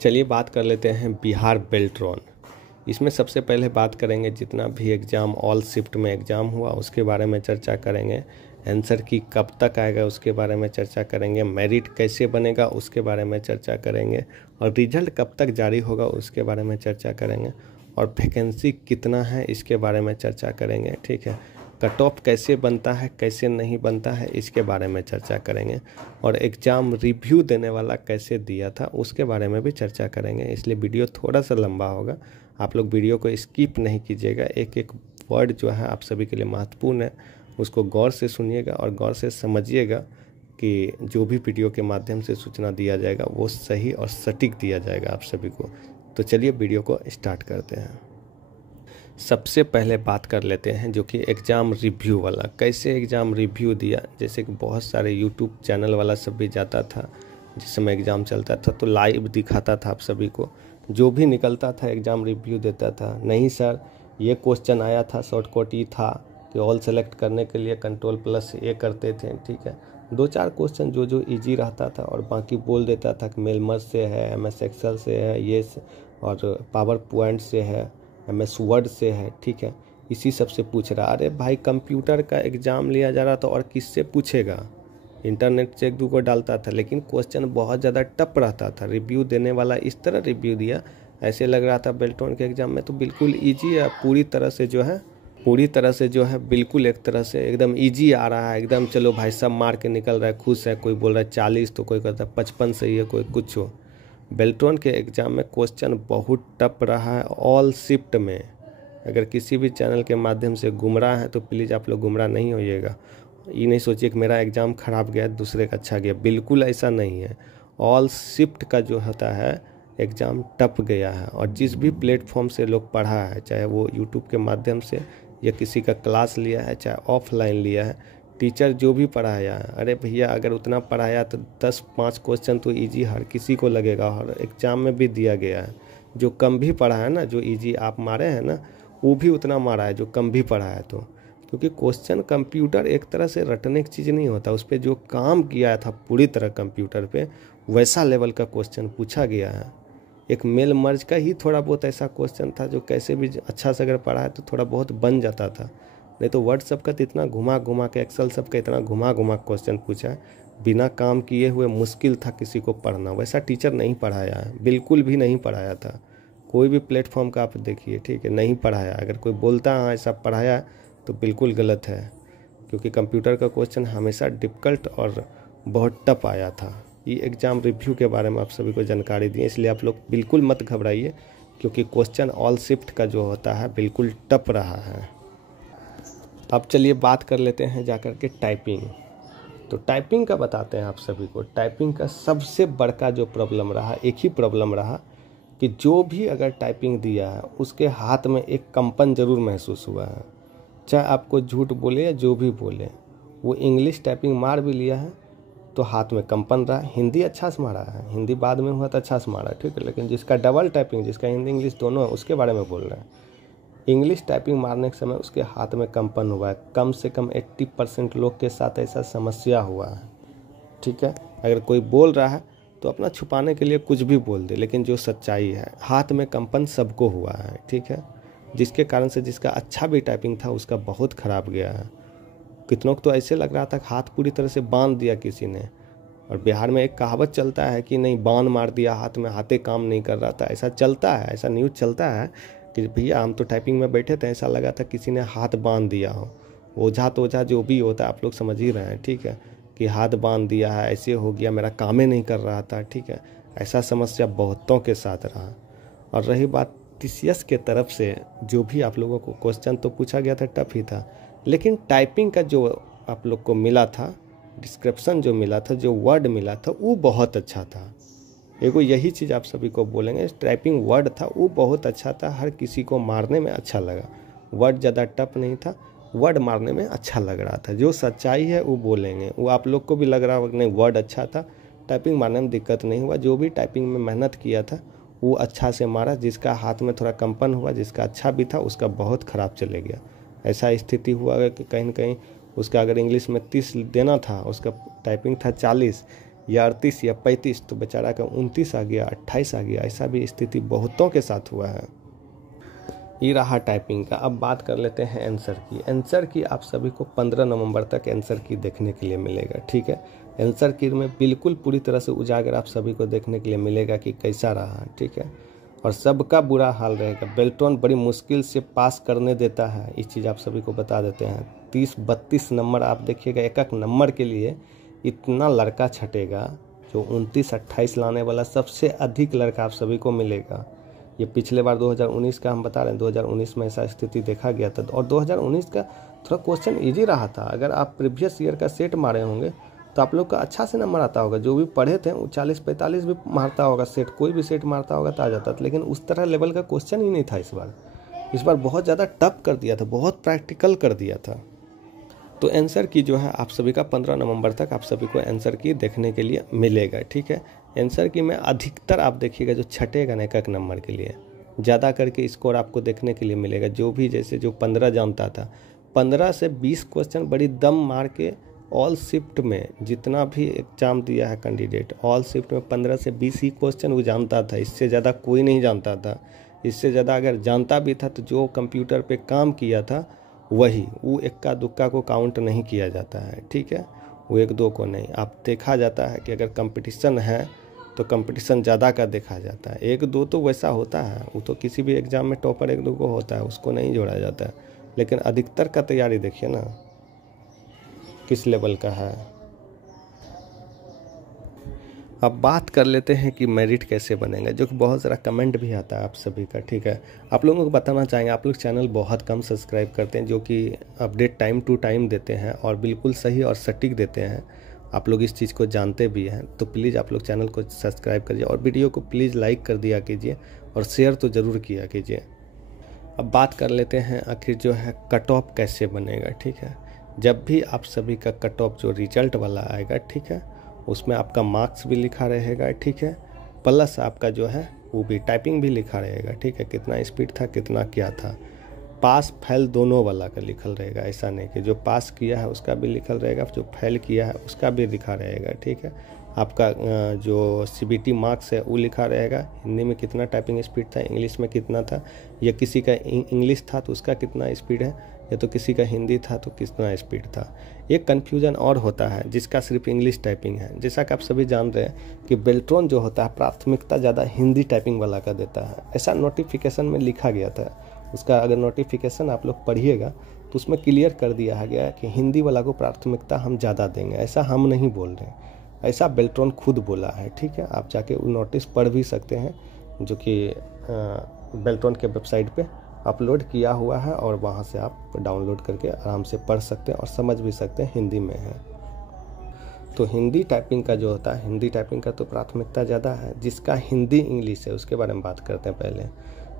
चलिए बात कर लेते हैं बिहार बेल्ट्रॉन। इसमें सबसे पहले बात करेंगे जितना भी एग्ज़ाम ऑल शिफ्ट में एग्ज़ाम हुआ उसके बारे में चर्चा करेंगे। आंसर की कब तक आएगा उसके बारे में चर्चा करेंगे। मेरिट कैसे बनेगा उसके बारे में चर्चा करेंगे। और रिजल्ट कब तक जारी होगा उसके बारे में चर्चा करेंगे। और वैकेंसी कितना है इसके बारे में चर्चा करेंगे। ठीक है, कट ऑफ कैसे बनता है कैसे नहीं बनता है इसके बारे में चर्चा करेंगे। और एग्ज़ाम रिव्यू देने वाला कैसे दिया था उसके बारे में भी चर्चा करेंगे। इसलिए वीडियो थोड़ा सा लंबा होगा, आप लोग वीडियो को स्किप नहीं कीजिएगा। एक एक वर्ड जो है आप सभी के लिए महत्वपूर्ण है, उसको गौर से सुनिएगा और गौर से समझिएगा कि जो भी वीडियो के माध्यम से सूचना दिया जाएगा वो सही और सटीक दिया जाएगा आप सभी को। तो चलिए वीडियो को स्टार्ट करते हैं। सबसे पहले बात कर लेते हैं जो कि एग्ज़ाम रिव्यू वाला, कैसे एग्ज़ाम रिव्यू दिया। जैसे कि बहुत सारे यूट्यूब चैनल वाला सब भी जाता था, जिस समय एग्ज़ाम चलता था तो लाइव दिखाता था आप सभी को, जो भी निकलता था एग्ज़ाम रिव्यू देता था। नहीं सर ये क्वेश्चन आया था, शॉर्टकट ये था कि ऑल सेलेक्ट करने के लिए Ctrl+A करते थे। ठीक है, 2-4 क्वेश्चन जो इजी रहता था और बाकी बोल देता था कि मेल मर्ज से है, MS एक्सेल से है, ये और पावर पॉइंट से है, MS वर्ड से है। ठीक है, इसी सब से पूछ रहा। अरे भाई कंप्यूटर का एग्ज़ाम लिया जा रहा था और किससे पूछेगा, इंटरनेट से एक दो को डालता था, लेकिन क्वेश्चन बहुत ज़्यादा टफ रहता था। रिव्यू देने वाला इस तरह रिव्यू दिया, ऐसे लग रहा था बेल्ट्रॉन के एग्ज़ाम में तो बिल्कुल ईजी है, पूरी तरह से जो है बिल्कुल एक तरह से एकदम ईजी आ रहा है। एकदम चलो भाई सब मार के निकल रहा है, खुश है। कोई बोल रहा है 40 तो कोई कहता है 55 सही है, कोई कुछ हो। बेल्ट्रॉन के एग्ज़ाम में क्वेश्चन बहुत टफ रहा है ऑल शिफ्ट में। अगर किसी भी चैनल के माध्यम से गुमराह है तो प्लीज़ आप लोग गुमराह नहीं होइएगा। ये नहीं सोचिए कि मेरा एग्ज़ाम ख़राब गया दूसरे का अच्छा गया, बिल्कुल ऐसा नहीं है। ऑल शिफ्ट का जो होता है एग्ज़ाम टफ गया है। और जिस भी प्लेटफॉर्म से लोग पढ़ा है, चाहे वो यूट्यूब के माध्यम से या किसी का क्लास लिया है, चाहे ऑफलाइन लिया है, टीचर जो भी पढ़ाया है, अरे भैया अगर उतना पढ़ाया तो 10-5 क्वेश्चन तो इजी हर किसी को लगेगा और एग्ज़ाम में भी दिया गया है। जो कम भी पढ़ा है ना, जो इजी आप मारे हैं ना, वो भी उतना मारा है जो कम भी पढ़ा है। तो क्योंकि क्वेश्चन कंप्यूटर एक तरह से रटने की चीज़ नहीं होता, उस पर जो काम किया था पूरी तरह कंप्यूटर पे वैसा लेवल का क्वेश्चन पूछा गया है। एक मेल मर्ज का ही थोड़ा बहुत ऐसा क्वेश्चन था जो कैसे भी अच्छा से अगर पढ़ा है तो थोड़ा बहुत बन जाता था, नहीं तो वर्ड सब का तो इतना घुमा घुमा के, एक्सेल सब का इतना घुमा घुमा क्वेश्चन पूछा है, बिना काम किए हुए मुश्किल था किसी को पढ़ना। वैसा टीचर नहीं पढ़ाया है, बिल्कुल भी नहीं पढ़ाया था। कोई भी प्लेटफॉर्म का आप देखिए, ठीक है, नहीं पढ़ाया। अगर कोई बोलता है ऐसा पढ़ाया तो बिल्कुल गलत है, क्योंकि कंप्यूटर का क्वेश्चन हमेशा डिफ़िकल्ट और बहुत टफ आया था। ये एग्ज़ाम रिव्यू के बारे में आप सभी को जानकारी दी, इसलिए आप लोग बिल्कुल मत घबराइए, क्योंकि क्वेश्चन ऑल शिफ्ट का जो होता है बिल्कुल टफ रहा है। अब चलिए बात कर लेते हैं जाकर के टाइपिंग। तो टाइपिंग का बताते हैं आप सभी को। टाइपिंग का सबसे बड़का जो प्रॉब्लम रहा, एक ही प्रॉब्लम रहा कि जो भी अगर टाइपिंग दिया है उसके हाथ में एक कंपन ज़रूर महसूस हुआ है। चाहे आपको झूठ बोले या जो भी बोले, वो इंग्लिश टाइपिंग मार भी लिया है तो हाथ में कंपन रहा। हिंदी अच्छा से मारा है, हिंदी बाद में हुआ तो अच्छा से मारा, ठीक है, लेकिन जिसका डबल टाइपिंग, जिसका हिंदी इंग्लिश दोनों है, उसके बारे में बोल रहे हैं। इंग्लिश टाइपिंग मारने के समय उसके हाथ में कंपन हुआ है। कम से कम 80% लोग के साथ ऐसा समस्या हुआ है। ठीक है, अगर कोई बोल रहा है तो अपना छुपाने के लिए कुछ भी बोल दे, लेकिन जो सच्चाई है हाथ में कंपन सबको हुआ है। ठीक है, जिसके कारण से जिसका अच्छा भी टाइपिंग था उसका बहुत ख़राब गया है। कितनों को तो ऐसे लग रहा था कि हाथ पूरी तरह से बांध दिया किसी ने। और बिहार में एक कहावत चलता है कि नहीं बांध मार दिया हाथ में, हाथे काम नहीं कर रहा था, ऐसा चलता है, ऐसा न्यूज़ चलता है कि भैया हम तो टाइपिंग में बैठे थे, ऐसा लगा था किसी ने हाथ बांध दिया हो। ओझा तो ओझा जो भी होता है आप लोग समझ ही रहे हैं, ठीक है, कि हाथ बांध दिया है, ऐसे हो गया, मेरा काम ही नहीं कर रहा था। ठीक है, ऐसा समस्या बहुतों के साथ रहा। और रही बात TCS के तरफ से, जो भी आप लोगों को क्वेश्चन तो पूछा गया था टफ ही था, लेकिन टाइपिंग का जो आप लोग को मिला था, डिस्क्रिप्शन जो मिला था, जो वर्ड मिला था, वो बहुत अच्छा था। एगो यही चीज़ आप सभी को बोलेंगे, टाइपिंग वर्ड था वो बहुत अच्छा था, हर किसी को मारने में अच्छा लगा। वर्ड ज़्यादा टफ नहीं था, वर्ड मारने में अच्छा लग रहा था। जो सच्चाई है वो बोलेंगे, वो आप लोग को भी लग रहा होगा नहीं वर्ड अच्छा था, टाइपिंग मारने में दिक्कत नहीं हुआ। जो भी टाइपिंग में मेहनत किया था वो अच्छा से मारा। जिसका हाथ में थोड़ा कंपन हुआ, जिसका अच्छा भी था, उसका बहुत ख़राब चले गया। ऐसा स्थिति हुआ कि कहीं न कहीं उसका अगर इंग्लिश में 30 देना था, उसका टाइपिंग था 40, या 38 या 35, तो बेचारा का 29 आ गया, 28 आ गया। ऐसा भी स्थिति बहुतों के साथ हुआ है। ये रहा टाइपिंग का। अब बात कर लेते हैं आंसर की। आंसर की आप सभी को 15 नवंबर तक आंसर की देखने के लिए मिलेगा, ठीक है। आंसर की में बिल्कुल पूरी तरह से उजागर आप सभी को देखने के लिए मिलेगा कि कैसा रहा, ठीक है। और सबका बुरा हाल रहेगा। बेल्ट्रॉन बड़ी मुश्किल से पास करने देता है, इस चीज़ आप सभी को बता देते हैं। 30-32 नंबर आप देखिएगा, एक एक नंबर के लिए इतना लड़का छटेगा। जो 29-28 लाने वाला सबसे अधिक लड़का आप सभी को मिलेगा। ये पिछले बार 2019 का हम बता रहे हैं, 2019 में ऐसा स्थिति देखा गया था। और 2019 का थोड़ा क्वेश्चन इजी रहा था। अगर आप प्रीवियस ईयर का सेट मारे होंगे तो आप लोग का अच्छा से नंबर आता होगा। जो भी पढ़े थे वो 40-45 भी मारता होगा सेट, कोई भी सेट मारता होगा तो आ जाता था। लेकिन उस तरह लेवल का क्वेश्चन ही नहीं था इस बार बहुत ज़्यादा टफ कर दिया था, बहुत प्रैक्टिकल कर दिया था। तो आंसर की जो है आप सभी का 15 नवंबर तक आप सभी को आंसर की देखने के लिए मिलेगा, ठीक है। आंसर की में अधिकतर आप देखिएगा जो छटेगा ना एक एक नंबर के लिए, ज़्यादा करके स्कोर आपको देखने के लिए मिलेगा। जो भी जैसे जो 15 जानता था, 15 से 20 क्वेश्चन बड़ी दम मार के ऑल शिफ्ट में जितना भी एग्जाम दिया है कैंडिडेट, ऑल शिफ्ट में 15 से 20 ही क्वेश्चन वो जानता था। इससे ज़्यादा कोई नहीं जानता था। इससे ज़्यादा अगर जानता भी था तो जो कंप्यूटर पे काम किया था वही, वो इक्का दुक्का को काउंट नहीं किया जाता है, ठीक है। वो 1-2 को नहीं। आप देखा जाता है कि अगर कंपटीशन है तो कंपटीशन ज़्यादा का देखा जाता है। 1-2 तो वैसा होता है, वो तो किसी भी एग्ज़ाम में टॉपर 1-2 को होता है, उसको नहीं जोड़ा जाता है। लेकिन अधिकतर का तैयारी देखिए ना किस लेवल का है। अब बात कर लेते हैं कि मेरिट कैसे बनेगा, जो कि बहुत सारा कमेंट भी आता है आप सभी का, ठीक है। आप लोगों को बताना चाहेंगे, आप लोग चैनल बहुत कम सब्सक्राइब करते हैं, जो कि अपडेट टाइम टू टाइम देते हैं और बिल्कुल सही और सटीक देते हैं। आप लोग इस चीज़ को जानते भी हैं, तो प्लीज़ आप लोग चैनल को सब्सक्राइब करिए और वीडियो को प्लीज़ लाइक कर दिया कीजिए और शेयर तो ज़रूर किया कीजिए। अब बात कर लेते हैं आखिर जो है कट ऑफ कैसे बनेगा, ठीक है। जब भी आप सभी का कट ऑफ जो रिजल्ट वाला आएगा, ठीक है, उसमें आपका मार्क्स भी लिखा रहेगा, ठीक है, प्लस आपका जो है वो भी टाइपिंग भी लिखा रहेगा, ठीक है। कितना स्पीड था, कितना क्या था, पास फेल दोनों वाला का लिखल रहेगा। ऐसा नहीं कि जो पास किया है उसका भी लिखल रहेगा, जो फेल किया है उसका भी लिखा रहेगा, ठीक है। आपका जो CBT मार्क्स है वो लिखा रहेगा। हिंदी में कितना टाइपिंग स्पीड था, इंग्लिश में कितना था, या किसी का इंग्लिश था तो उसका कितना स्पीड है, या तो किसी का हिंदी था तो कितना स्पीड था। एक कन्फ्यूजन और होता है जिसका सिर्फ इंग्लिश टाइपिंग है। जैसा कि आप सभी जान रहे हैं कि बेल्ट्रॉन जो होता है प्राथमिकता ज़्यादा हिंदी टाइपिंग वाला का देता है। ऐसा नोटिफिकेशन में लिखा गया था। उसका अगर नोटिफिकेशन आप लोग पढ़िएगा तो उसमें क्लियर कर दिया गया है कि हिंदी वाला को प्राथमिकता हम ज़्यादा देंगे। ऐसा हम नहीं बोल रहे हैं, ऐसा बेल्ट्रॉन खुद बोला है, ठीक है। आप जाके वो नोटिस पढ़ भी सकते हैं, जो कि बेल्ट्रॉन के वेबसाइट पे अपलोड किया हुआ है और वहाँ से आप डाउनलोड करके आराम से पढ़ सकते हैं और समझ भी सकते हैं, हिंदी में है। तो हिंदी टाइपिंग का जो होता है, हिंदी टाइपिंग का तो प्राथमिकता ज़्यादा है। जिसका हिंदी इंग्लिश है उसके बारे में बात करते हैं पहले।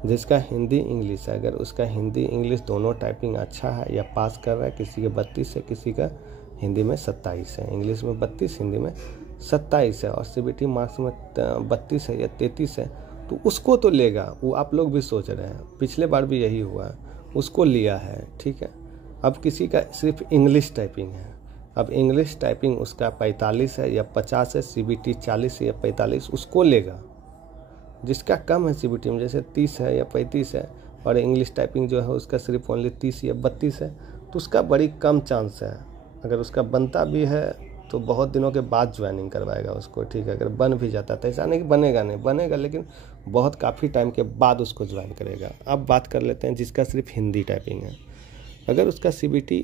जिसका हिंदी इंग्लिश है, अगर उसका हिंदी इंग्लिश दोनों टाइपिंग अच्छा है या पास कर रहा है, किसी का 32 है, किसी का हिंदी में 27 है, इंग्लिश में 32 हिंदी में 27 है, और CBT मार्क्स में 32 है या 33 है, तो उसको तो लेगा। वो आप लोग भी सोच रहे हैं, पिछले बार भी यही हुआ है, उसको लिया है, ठीक है। अब किसी का सिर्फ इंग्लिश टाइपिंग है, अब इंग्लिश टाइपिंग उसका 45 है या 50 है, CBT 40 है या 45, उसको लेगा। जिसका कम है CBT में, जैसे 30 है या 35 है, और इंग्लिश टाइपिंग जो है उसका सिर्फ ओनली 30 या 32 है, तो उसका बड़ी कम चांस है। अगर उसका बनता भी है तो बहुत दिनों के बाद ज्वाइनिंग करवाएगा उसको, ठीक है। अगर बन भी जाता है तो ऐसा नहीं कि बनेगा नहीं, बनेगा, लेकिन बहुत काफ़ी टाइम के बाद उसको ज्वाइन करेगा। अब बात कर लेते हैं जिसका सिर्फ हिंदी टाइपिंग है। अगर उसका CBT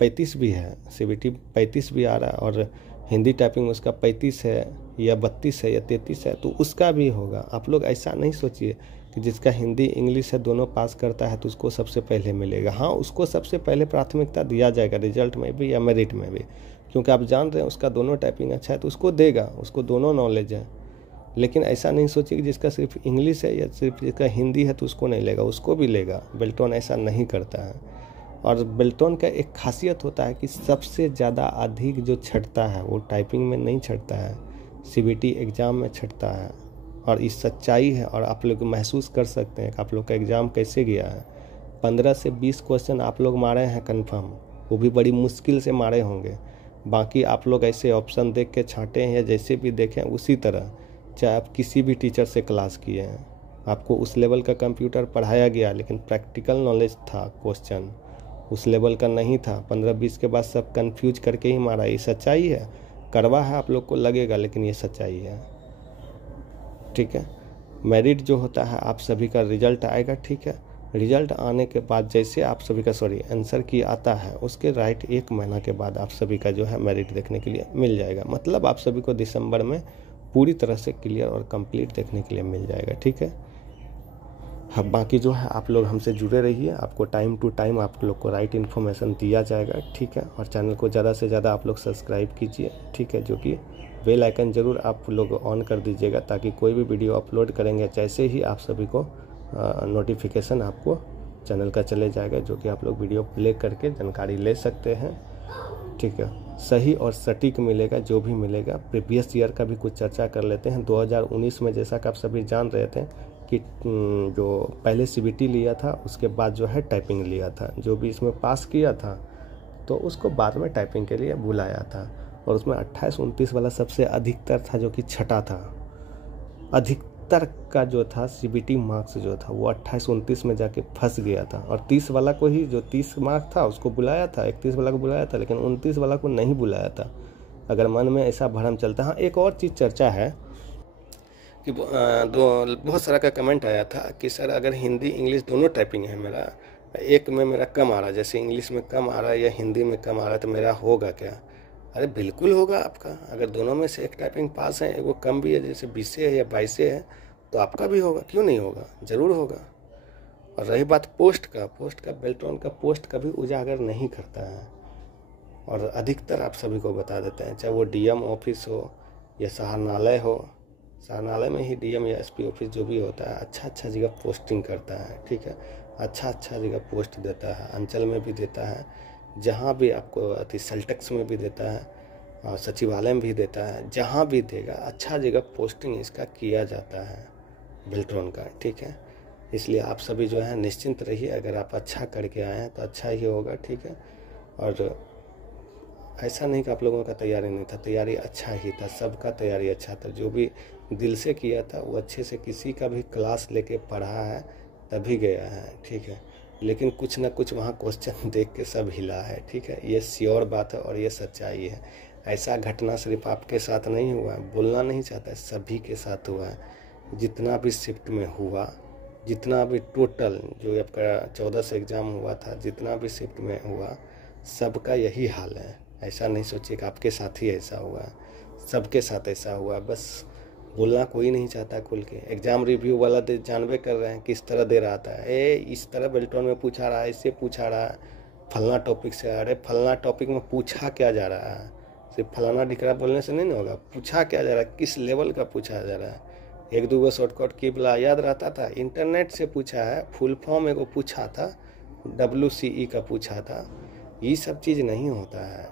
35 भी है, CBT 35 भी आ रहा है और हिंदी टाइपिंग उसका 35 है या 32 है या 33 है, तो उसका भी होगा। आप लोग ऐसा नहीं सोचिए कि जिसका हिंदी इंग्लिश है दोनों पास करता है तो उसको सबसे पहले मिलेगा। हाँ, उसको सबसे पहले प्राथमिकता दिया जाएगा रिजल्ट में भी या मेरिट में भी, क्योंकि आप जान रहे हैं उसका दोनों टाइपिंग अच्छा है तो उसको देगा, उसको दोनों नॉलेज है। लेकिन ऐसा नहीं सोचिए कि जिसका सिर्फ इंग्लिश है या सिर्फ जिसका हिंदी है तो उसको नहीं लेगा, उसको भी लेगा। बेल्ट्रॉन ऐसा नहीं करता है। और बेल्ट्रॉन का एक खासियत होता है कि सबसे ज़्यादा अधिक जो छटता है वो टाइपिंग में नहीं छटता है, CBT एग्ज़ाम में छटता है। और इस सच्चाई है, और आप लोग महसूस कर सकते हैं कि आप लोग का एग्ज़ाम कैसे गया है। 15 से 20 क्वेश्चन आप लोग मारे हैं कन्फर्म, वो भी बड़ी मुश्किल से मारे होंगे। बाकी आप लोग ऐसे ऑप्शन देख के छाँटे हैं या जैसे भी देखें उसी तरह, चाहे आप किसी भी टीचर से क्लास किए हैं, आपको उस लेवल का कंप्यूटर पढ़ाया गया, लेकिन प्रैक्टिकल नॉलेज था, क्वेश्चन उस लेवल का नहीं था। 15-20 के बाद सब कंफ्यूज करके ही मारा। ये सच्चाई है, कड़वा है आप लोग को लगेगा, लेकिन ये सच्चाई है, ठीक है। मेरिट जो होता है आप सभी का रिजल्ट आएगा, ठीक है। रिजल्ट आने के बाद जैसे आप सभी का आंसर की आता है, उसके राइट 1 महीना के बाद आप सभी का जो है मेरिट देखने के लिए मिल जाएगा। मतलब आप सभी को दिसंबर में पूरी तरह से क्लियर और कंप्लीट देखने के लिए मिल जाएगा, ठीक है। हाँ, बाकी जो है आप लोग हमसे जुड़े रहिए, आपको टाइम टू टाइम आप लोग को राइट इन्फॉर्मेशन दिया जाएगा, ठीक है। और चैनल को ज़्यादा से ज़्यादा आप लोग सब्सक्राइब कीजिए, ठीक है, जो कि बेल आइकन ज़रूर आप लोग ऑन कर दीजिएगा, ताकि कोई भी वीडियो अपलोड करेंगे जैसे ही आप सभी को नोटिफिकेशन आपको चैनल का चले जाएगा, जो कि आप लोग वीडियो प्ले करके जानकारी ले सकते हैं, ठीक है। सही और सटीक मिलेगा जो भी मिलेगा। प्रीवियस ईयर का भी कुछ चर्चा कर लेते हैं। 2019 में जैसा कि आप सभी जान रहे थे कि जो पहले CBT लिया था उसके बाद जो है टाइपिंग लिया था, जो भी इसमें पास किया था तो उसको बाद में टाइपिंग के लिए बुलाया था, और उसमें 28-29 वाला सबसे अधिकतर था, जो कि छठा था। अधिकतर का जो था CBT मार्क्स जो था वो 28-29 में जाके फंस गया था, और 30 वाला को ही, जो 30 मार्क था उसको बुलाया था, 31 वाला को बुलाया था, लेकिन 29 वाला को नहीं बुलाया था। अगर मन में ऐसा भ्रम चलता। हाँ, एक और चीज़ चर्चा है कि बहुत सारा का कमेंट आया था कि सर अगर हिंदी इंग्लिश दोनों टाइपिंग है मेरा, एक में मेरा कम आ रहा है, जैसे इंग्लिश में कम आ रहा है या हिंदी में कम आ रहा है, तो मेरा होगा क्या? अरे बिल्कुल होगा आपका। अगर दोनों में से एक टाइपिंग पास है, एक वो कम भी है, जैसे 20 है या 22 है, तो आपका भी होगा, क्यों नहीं होगा, ज़रूर होगा। और रही बात पोस्ट का बेल्ट्रॉन का पोस्ट कभी उजागर नहीं करता है, और अधिकतर आप सभी को बता देते हैं, चाहे वो DM ऑफिस हो या सहारणालय हो, सहारणालय में ही DM या SP ऑफिस जो भी होता है, अच्छा जगह पोस्टिंग करता है, ठीक है। अच्छा जगह पोस्ट देता है, अंचल में भी देता है, जहाँ भी आपको सेल्टेक्स में भी देता है, और सचिवालय में भी देता है, जहाँ भी देगा अच्छा जगह पोस्टिंग इसका किया जाता है बेल्ट्रॉन का, ठीक है। इसलिए आप सभी जो है निश्चिंत रहिए, अगर आप अच्छा करके आए हैं तो अच्छा ही होगा, ठीक है। और ऐसा नहीं कि आप लोगों का तैयारी नहीं था, तैयारी अच्छा ही था, सबका तैयारी अच्छा था, जो भी दिल से किया था वो अच्छे से, किसी का भी क्लास लेके पढ़ा है तभी गया है, ठीक है। लेकिन कुछ ना कुछ वहाँ क्वेश्चन देख के सब हिला है, ठीक है। ये श्योर बात है और ये सच्चाई है। ऐसा घटना सिर्फ आपके साथ नहीं हुआ है, बोलना नहीं चाहता, सभी के साथ हुआ है। जितना भी शिफ्ट में हुआ, जितना भी टोटल जो आपका 14 से एग्ज़ाम हुआ था, जितना भी शिफ्ट में हुआ, सबका यही हाल है। ऐसा नहीं सोचिए कि आपके साथ ही ऐसा हुआ, सबके साथ ऐसा हुआ। बस बोलना कोई नहीं चाहता खुल के। एग्ज़ाम रिव्यू वाला जानबे कर रहे हैं किस तरह दे रहा था, इस तरह बेल्ट्रॉन में पूछा रहा है, इससे पूछा रहा है, फलना टॉपिक से। अरे फलना टॉपिक में पूछा क्या जा रहा है, सिर्फ फलाना ढिकरा बोलने से नहीं होगा, पूछा क्या जा रहा है, किस लेवल का पूछा जा रहा है। 1-2 शॉर्टकट की बला याद रहता था, इंटरनेट से पूछा है, फुल फॉर्म एगो पूछा था, WCE का पूछा था। ये सब चीज़ नहीं होता है।